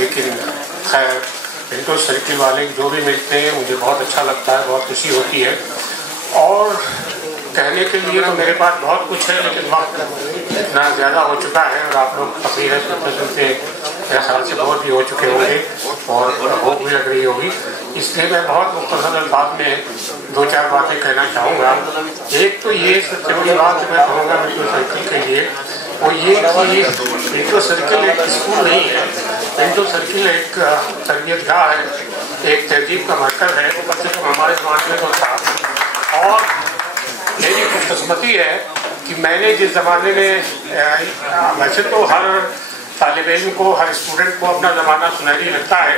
लेकिन खैर Pinto circle वाले जो भी मिलते हैं मुझे बहुत अच्छा लगता है, बहुत खुशी होती है। और कहने के लिए तो मेरे पास बहुत कुछ है, लेकिन वक्त इतना ज़्यादा हो चुका है और आप लोग तकरीर सुनते मेरे ख्याल से बहुत भी हो चुके होंगे और भूख भी लग रही होगी, इसलिए मैं बहुत मुख्तसर अंदाज में 2-4 बातें कहना चाहूँगा। एक तो ये सबसे बड़ी बात मैं कहूँगा पिंटो सर्किल के लिए, वो ये कि पिंटो सर्किल एक स्कूल नहीं है, पिंटो सर्किल एक तरबियतगाह है, एक तहजीब का मरकज़ है। वो कम से कम हमारे ज़माने में तो था। और मेरी खुशकिस्मती है कि मैंने जिस ज़माने में, वैसे तो हर तालिब इल्म को, हर स्टूडेंट को अपना ज़माना सुनहरी लगता है,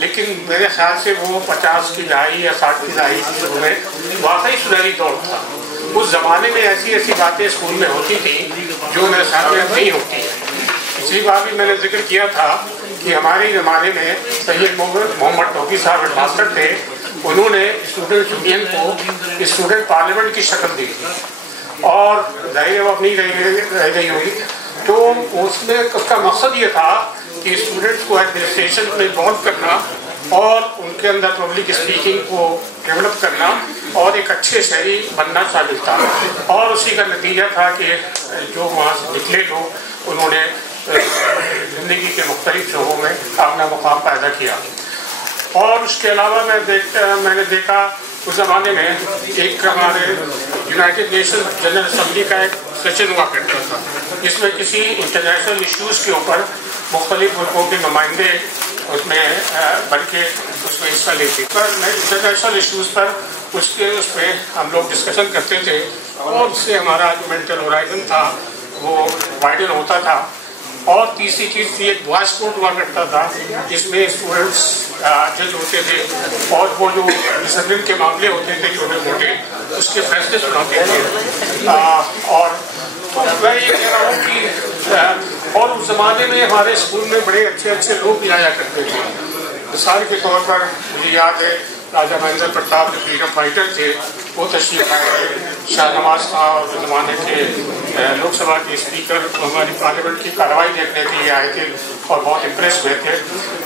लेकिन मेरे ख्याल से वो 50 की दहाई या 60 की दहाई शुरू में वाकई सुनहरी दौर था। उस ज़माने में ऐसी ऐसी बातें स्कूल में होती थी जो मेरे साथ में नहीं होती है। पिछली बार भी मैंने जिक्र किया था कि हमारे ज़माने में सैयद मोहम्मद टोपी साहब हेडमास्टर थे, उन्होंने स्टूडेंट यूनियन को स्टूडेंट पार्लियामेंट की शक्ल दी और जाहिर अब नहीं रह गई होगी। तो उसमें उसका मकसद ये था कि स्टूडेंट्स को एडमिनिस्ट्रेशन में इन्वॉल्व करना और उनके अंदर पब्लिक स्पीकिंग को डेवलप करना और एक अच्छे शहरी बनना शामिल था। और उसी का नतीजा था कि जो वहाँ से निकले लोग, उन्होंने ज़िंदगी के मुख्तलिफ शोबों में अपना मुकाम पैदा किया। और उसके अलावा मैंने देखा उस ज़माने में एक हमारे यूनाइटेड नेशन जनरल असम्बली का एक सेशन हुआ करता था, जिसमें किसी इंटरनेशनल इश्यूज़ के ऊपर मुख्तलिफ मुल्कों के नुमाइंदे उसमें बढ़ के उसमें हिस्सा लेते। पर इंटरनेशनल इश्यूज़ पर उसमें हम लोग डिस्कशन करते थे और उससे हमारा जो मेंटल होराइजन था वो वाइडन होता था। और तीसरी चीज़ थी, एक वॉइस कोर्ट हुआ करता था जिसमें स्टूडेंट्स जज होते थे और वो जो डिसिप्लिन के मामले होते थे छोटे मोटे, उसके फैसले सुनाते थे। और तो मैं ये कह रहा हूँ कि और उस ज़माने में हमारे स्कूल में बड़े अच्छे अच्छे लोग भी आया करते थे। मिसाल के तौर पर मुझे याद है राजा महेंद्र प्रताप जो फ्रीडम फाइटर थे, वो तशरीफ आए। शाहनवाज खां उस ज़माने के लोकसभा के स्पीकर हमारी पार्लियामेंट की कार्रवाई देखने के लिए आए थे और बहुत इम्प्रेस हुए थे।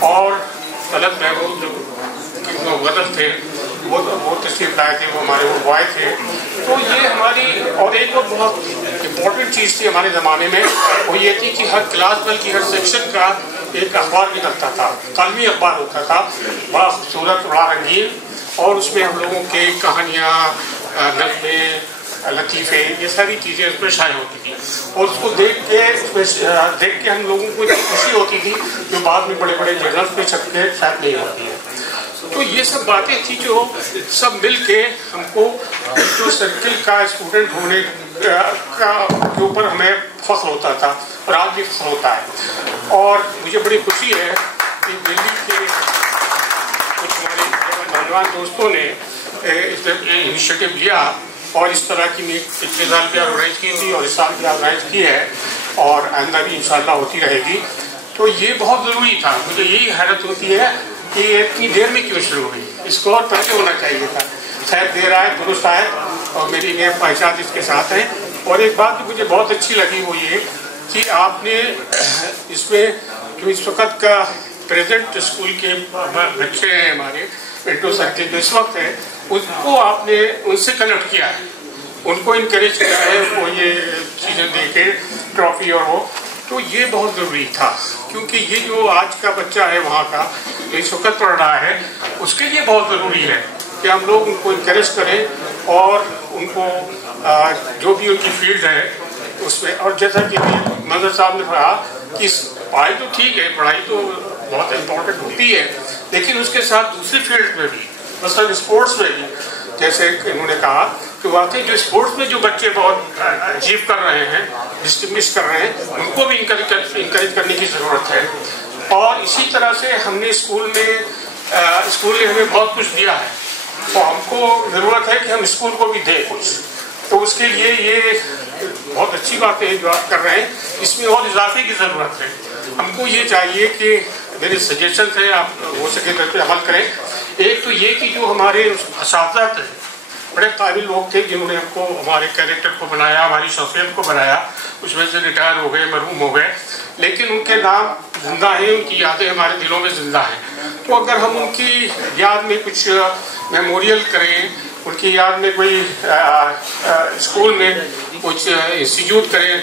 और तलब महबूब जो गदर थे वो तशरीफ लाए थे, वो हमारे वो बॉय थे। तो ये हमारी, और एक और बहुत इम्पोर्टेंट चीज़ थी हमारे ज़माने में, वो ये थी कि हर क्लास बल्कि हर सेक्शन का एक अखबार निकलता था, कलमी अखबार होता था, बड़ा खूबसूरत, बड़ा रंगीन, और उसमें हम लोगों के कहानियाँ, नज़्मे, लतीफ़े, ये सारी चीज़ें उसमें शाये होती थी। और उसको देख के हम लोगों को इतनी खुशी होती थी जो बाद में बड़े बड़े जर्नल्स में छप के शायद नहीं होती है। तो ये सब बातें थी जो सब मिल के हमको पिंटो सर्किल का स्टूडेंट होने का के ऊपर हमें फ़ख्र होता था और आज भी फ़ख्र होता है। और मुझे बड़ी खुशी है कि दिल्ली के कुछ हमारे नौजवान दोस्तों ने इस इनिशिएटिव लिया और इस तरह की पिछले साल भी ऑर्गेनाइज की थी और इस साल भी ऑर्गेनाइज की है और आइंदा भी इंशाल्लाह होती रहेगी। तो ये बहुत ज़रूरी था। मुझे यही हैरत होती है कि इतनी देर में क्यों शुरू हुई, इसको और पहले होना चाहिए था। शायद देर आए दुरुस्त आए और मेरी नए ख्वाहिशात इसके साथ हैं। और एक बात जो मुझे बहुत अच्छी लगी वो ये कि आपने इसमें जो इस वक्त का प्रेजेंट स्कूल के बच्चे हैं हमारे पिंटो सर्किल जो इस वक्त हैं, उसको आपने उनसे कनेक्ट किया है, उनको इनकरेज किया है, वो ये चीज़ें दे के ट्रॉफी और वो। तो ये बहुत ज़रूरी था क्योंकि ये जो आज का बच्चा है वहाँ का जो इस वक्त पढ़ रहा है, उसके लिए बहुत ज़रूरी है कि हम लोग उनको इनकरेज करें और उनको जो भी उनकी फील्ड है उसमें। और जैसा कि मंजर साहब ने कहा कि पढ़ाई तो ठीक है, पढ़ाई तो बहुत इम्पोर्टेंट होती है, लेकिन उसके साथ दूसरी फील्ड में भी, मतलब स्पोर्ट्स में भी, जैसे इन्होंने कहा कि वाकई जो स्पोर्ट्स में जो बच्चे बहुत अचीव कर रहे हैं, डिस्टिंग्विश कर रहे हैं, उनको भी इंकरेज करने की ज़रूरत है। और इसी तरह से हमने स्कूल ने हमें बहुत कुछ दिया है, तो हमको ज़रूरत है कि हम स्कूल को भी दें कुछ। तो उसके लिए ये बहुत अच्छी बात है जो आप कर रहे हैं, इसमें और इजाफे की ज़रूरत है। हमको ये चाहिए कि मेरे सजेशन है, आप हो सके तो अमल करें। एक तो ये कि जो हमारे असातिज़ा थे बड़े काबिल लोग थे जिन्होंने हमको हमारे कैरेक्टर को बनाया, हमारी शख्सियत को बनाया। उसमें से रिटायर हो गए, मरहूम हो गए, लेकिन उनके नाम जिंदा हैं, उनकी यादें हमारे दिलों में जिंदा हैं। तो अगर हम उनकी याद में कुछ मेमोरियल करें, उनकी याद में कोई स्कूल में कुछ इंस्टीट्यूट करें,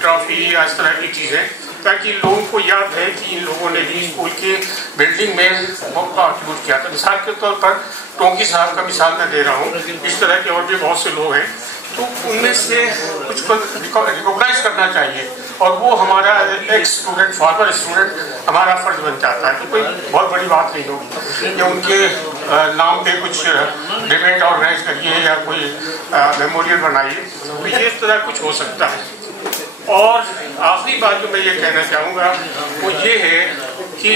ट्रॉफी या इस तरह की चीज़ें, ताकि लोगों को याद है कि इन लोगों ने भी स्कूल की बिल्डिंग में बहुत कंट्रीब्यूट किया था। मिसाल के तौर पर टोंकी साहब का मिसाल मैं दे रहा हूँ, इस तरह के और भी बहुत से लोग हैं। तो उनमें से कुछ को रिकॉग्नाइज करना चाहिए, और वो हमारा एक्स स्टूडेंट, फॉर्मर स्टूडेंट हमारा फर्ज बन जाता है। तो कोई बहुत बड़ी बात नहीं होगी या उनके नाम पे कुछ डिबेट ऑर्गेनाइज करिए या कोई मेमोरियल बनाइए, तो ये इस तरह कुछ हो सकता है। और आखिरी बात जो मैं ये कहना चाहूँगा वो ये है कि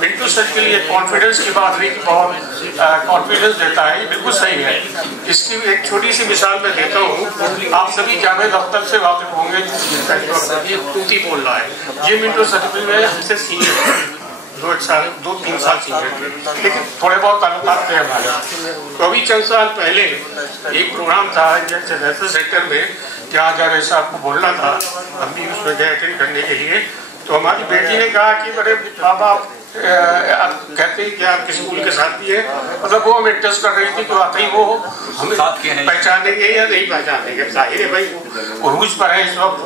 मिंटू सर के लिए कॉन्फिडेंस की बात नहीं, कि बहुत कॉन्फिडेंस देता है, ये बिल्कुल सही है। इसकी एक छोटी सी मिसाल मैं देता हूँ। आप सभी जावेद अख्तर से वाकिफ होंगे, तूती बोल रहा है। ये मिंटू सर में हमसे सीनियर 2-3 साल सीनियर थे, लेकिन थोड़े बहुत ताल्लुकात थे हमारे। तो अभी चंद साल पहले एक प्रोग्राम था जैसे सेक्टर में, जहाँ जावेद साहब को बोलना था, हम भी उसमें गए अटेंड करने के लिए। तो हमारी बेटी ने कहा कि बड़े बाबा आप कहते हैं कि आपके स्कूल के साथी है, मतलब वो हमें टेस्ट कर रही थी कि वाकई वो हमें पहचानेंगे या नहीं पहचानेंगे। जाहिर है भाई उरूज पर है इस वक्त,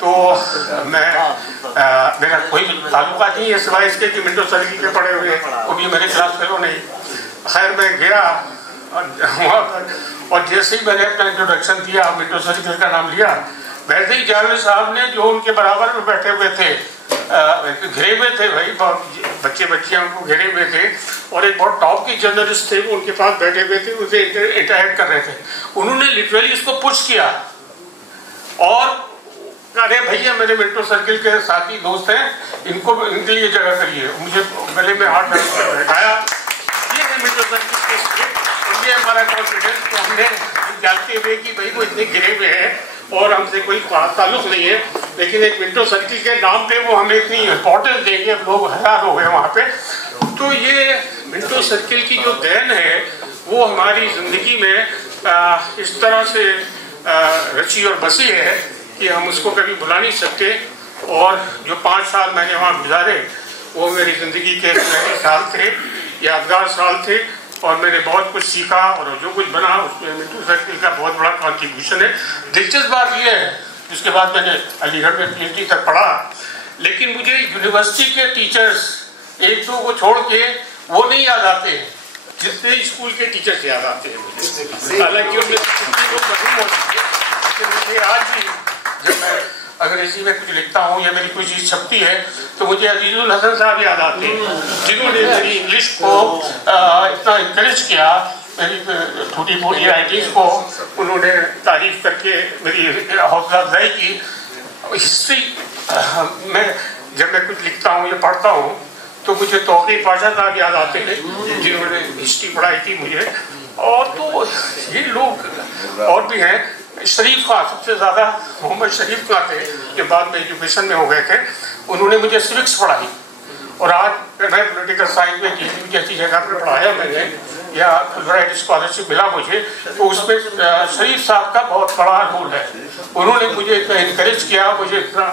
तो मैं मेरा कोई ताल्लुका नहीं है सिवाय इसके कि मिंटू सर्किल के पढ़े हुए, वो भी मेरे क्लास फेलो नहीं। खैर मैं गया वहाँ पर, और जैसे ही मैंने अपना इंट्रोडक्शन दिया, मिंटू सर्किल का नाम लिया, वैसे ही जावेद साहब ने जो उनके बराबर में बैठे हुए थे, घिरे हुए थे भाई, बच्चे बच्चियां उनको घिरे हुए थे, और एक बहुत टॉप के जर्नलिस्ट थे वो उनके पास बैठे हुए थे, उनसे इंटरैक्ट कर रहे थे। उन्होंने लिटरली इसको पुश किया और अरे भैया मेरे मिंटू सर्किल के साथी दोस्त हैं, इनके लिए जगह करिए। मुझे गले में हाथ बैठाया। ये है मिंटू सर्किल के स्क्रिप्ट, ये हमारा कॉन्फिडेंस। तो हमने जानते हुए कि भाई वो इतने घिरे हुए हैं और हमसे कोई ताल्लुक नहीं है, लेकिन एक मिंटू सर्किल के नाम पे वो हमें इतनी इम्पोर्टेंस देंगे, अब लोग हैरान हो गए वहाँ पे। तो ये मिंटू सर्किल की जो देन है वो हमारी ज़िंदगी में इस तरह से रची और बसी है कि हम उसको कभी भुला नहीं सकते। और जो 5 साल मैंने वहाँ गुजारे वो मेरी ज़िंदगी के नए साल थे, यादगार साल थे, और मैंने बहुत कुछ सीखा, और जो कुछ बना उसमें मिंटू सर्किल का बहुत बड़ा कंट्रीब्यूशन है। दिलचस्प बात यह है, उसके बाद मैंने अलीगढ़ में PhD तक पढ़ा, लेकिन मुझे यूनिवर्सिटी के टीचर्स 1-2 को छोड़ के वो नहीं याद आते हैं जितने स्कूल के टीचर्स याद आते हैं मुझे। हालांकि उनमें लोग मशहूर हो चुके हैं, लेकिन मुझे आज भी जब मैं अंग्रेजी में कुछ लिखता हूँ या मेरी कोई चीज़ छपती है तो मुझे अजीजुल हसन साहब याद आते हैं, जिन्होंने मेरी इंग्लिश को इतना इंकरेज किया, मेरी छोटी मोटी राइटिंग्स को उन्होंने तारीफ करके मेरी हौसला अफजाई की। हिस्ट्री में जब मैं कुछ लिखता हूँ या पढ़ता हूँ तो मुझे तौक़ीर पाशा साहब याद आते हैं, जिन्होंने हिस्ट्री पढ़ाई थी मुझे। और तो ये लोग और भी हैं, शरीफ खान सबसे ज़्यादा, मोहम्मद शरीफ खान थे जो बाद में एजुकेशन में हो गए थे, उन्होंने मुझे सिविक्स पढ़ाई। और आज मैं पॉलिटिकल साइंस में GNU जैसी जगह पर पढ़ाया मैंने, या फुलब्राइट स्कॉलरशिप मिला मुझे, तो उसमें शरीफ साहब का बहुत बड़ा रोल है। उन्होंने मुझे इतना इनकरेज किया, मुझे इतना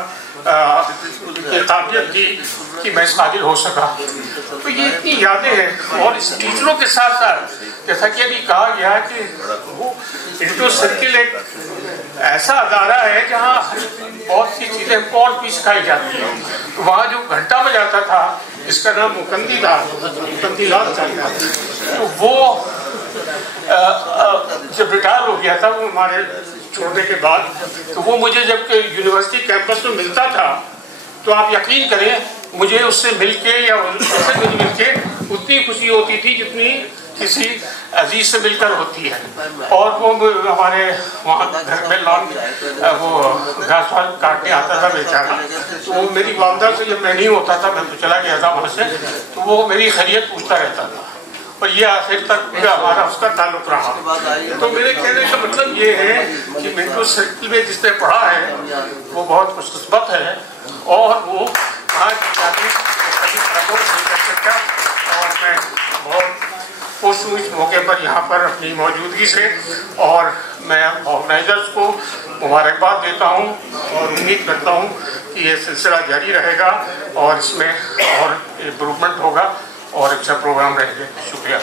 काबिलियत दी कि मैं काबिल हो सका। तो ये इतनी यादें हैं। और इस टीचरों के साथ साथ जैसा कि अभी कहा गया कि वो मिंटू सर्किल एक ऐसा अदारा है जहाँ बहुत सी चीज़ें और भी सिखाई जाती हैं। वहाँ जो घंटा बजाता था, इसका नाम मुकंदीलाल था, तो वो जब रिटायर हो गया था वो हमारे छोड़ने के बाद, तो वो मुझे जब यूनिवर्सिटी कैंपस में मिलता था तो आप यकीन करें मुझे उससे मिलके या उससे मिलके उतनी खुशी होती थी जितनी किसी अजीज से मिलकर होती है। और वो हमारे वहाँ घर में लॉन वो घास वास काटने आता था बेचारा, तो वो मेरी वालदा से जब मैं नहीं होता था, मैं तो चला गया था वहाँ से, तो वो मेरी खैरियत पूछता रहता था, और ये आखिर तक हमारा उसका ताल्लुक रहा। तो मेरे कहने का मतलब ये है कि मिंटू सर्किल में जिसने पढ़ा है वो बहुत खुशकिस्मत है, और वो आज कभी प्रमोट नहीं कर सकता। और मैं बहुत खुश हूँ इस मौके पर यहाँ पर अपनी मौजूदगी से, और मैं ऑर्गेनाइजर्स को मुबारकबाद देता हूँ और उम्मीद करता हूँ कि ये सिलसिला जारी रहेगा और इसमें और इम्प्रूवमेंट होगा और अच्छा प्रोग्राम रहेंगे। शुक्रिया।